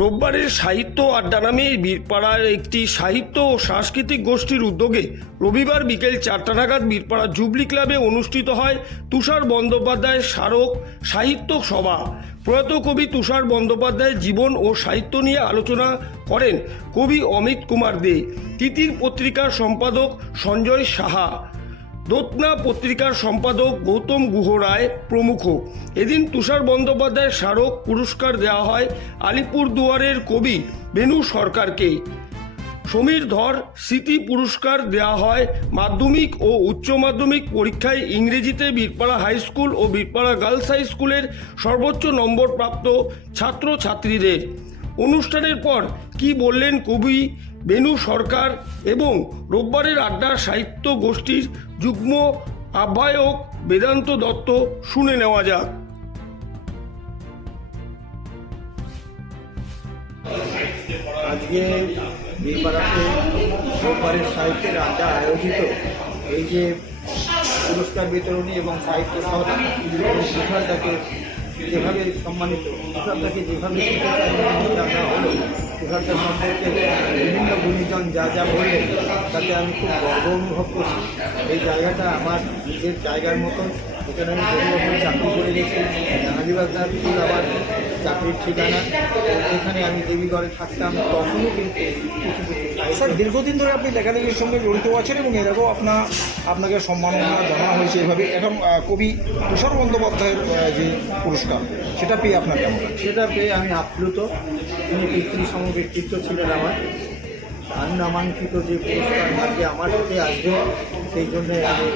রোববারের সাহিত্য আড্ডা নামে বীরপাড়ার একটি সাহিত্য ও সাংস্কৃতিক গোষ্ঠীর উদ্যোগে রবিবার বিকেল চারটা নাগাদ বীরপাড়া জুবলি ক্লাবে অনুষ্ঠিত হয় তুষার বন্দ্যোপাধ্যায়ের স্মারক সাহিত্য সভা। প্রয়াত কবি তুষার বন্দ্যোপাধ্যায়ের জীবন ও সাহিত্য নিয়ে আলোচনা করেন কবি অমিত কুমার দে। তিতির পত্রিকার সম্পাদক সঞ্জয় সাহা। দোতনা পত্রিকার সম্পাদক গৌতম গুহ রায় প্রমুখ। এদিন তুষার বন্দ্যোপাধ্যায়ের স্মারক পুরস্কার দেওয়া হয় আলিপুর দুয়ারের কবি বেনু সরকারকে। সমীর ধর স্মৃতি পুরস্কার দেওয়া হয় মাধ্যমিক ও উচ্চ মাধ্যমিক পরীক্ষায় ইংরেজিতে বীরপাড়া হাই স্কুল ও বীরপাড়া গার্লস হাই স্কুলের সর্বোচ্চ নম্বর প্রাপ্ত ছাত্র ছাত্রীদের অনুষ্ঠানের পর কি বললেন কবি বেনু সরকার এবং রোববারের আড্ডা সাহিত্য গোষ্ঠীর যুগ্ম আহ্বায়ক বেদান্ত দত্ত শুনে নেওয়া যাক। আজকে রোববারের সাহিত্যের আড্ডা আয়োজিত এই যে পুরস্কার বিতরণী এবং সাহিত্য সভা যেভাবে সম্মানিত যেভাবে সম্পর্কে গুণীজন যা যা বললেন তাতে আমি খুব গর্ব অনুভব করছি। এই জায়গাটা আমার নিজের জায়গার মতন। এখানে আমি বহু বছর চাকরি করে গেছি। জাহাজিবাজার স্কুল আমার চাকরির ঠিকানা। এখানে আমি দেবীগড়ে থাকতাম। তখনও কিন্তু কিছু কিছু স্যার দীর্ঘদিন ধরে আপনি লেখালেখির সঙ্গে জড়িত আছেন এবং এরকম আপনার আপনাকে সম্মাননা জানানো হয়েছে এভাবে। এখন কবি তুষার বন্দ্যোপাধ্যায়ের যে পুরস্কার সেটা পেয়ে আপনার কেমন সেটা পেয়ে আমি আপ্লুত। তিনি পিতৃসম ব্যক্তিত্ব ছিলেন আমার। আর নামাঙ্কিত যে পুরস্কার আজকে আমার হাতে আসবে সেই জন্য আমি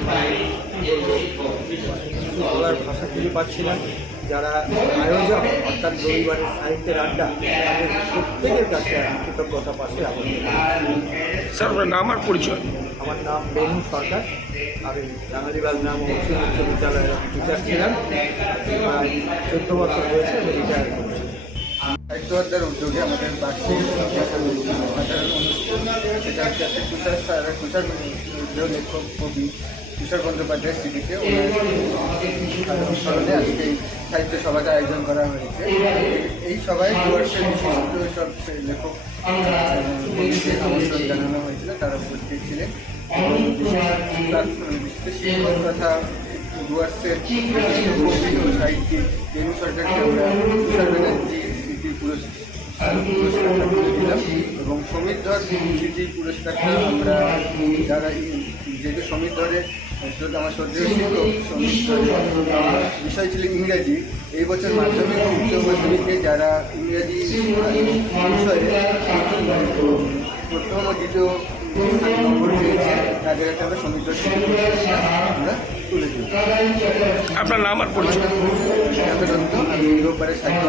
বলার ভাষা খুঁজে পাচ্ছিলাম যারা আয়োজক অর্থাৎ রবিবারের সাহিত্যের আড্ডা তাদের প্রত্যেকের কাছে কৃতজ্ঞতা পাশে স্যার আপনার নাম আর পরিচয়? আমার নাম বেনু সরকার। আমি রাঙালিবাগ নাম উচ্চ বিশ্ববিদ্যালয়ের টিচার ছিলাম। প্রায় চোদ্দ বছর হয়েছে আমি রিটায়ার করেছি উদ্যোগে আমাদের বার্ষিক সেটা হচ্ছে লেখক কবি তুষার বন্দ্যোপাধ্যায়ের স্মৃতিতে স্মরণে আজকে এই সাহিত্য সভাটা আয়োজন করা হয়েছে এই সভায় দুবর্ষের বিশিষ্ট সব লেখক আমন্ত্রণ জানানো হয়েছিল তারা উপস্থিত ছিলেন। শিক্ষক তথা ডুয়ার্সের সাহিত্যিক বেনু সরকারকে আমরা তুষার ব্যানার্জি দিলাম এবং সমীর ধর পুরস্কারটা আমরা যারা যেহেতু সমীর ধরে আমার শ্রদ্ধেয় শিক্ষক সমীর বিষয় ছিল ইংরাজি। এই বছর মাধ্যমিক ও উচ্চ মাধ্যমিকে যারা ইংরাজি বিষয়ে প্রথম ও দ্বিতীয় নম্বর পেয়েছে তাদের একটা আমরা সমীর ধর স্মৃতি আমরা তুলে দিলাম আপনার নাম আর পরিচয়? আমি রোববারের সাহিত্য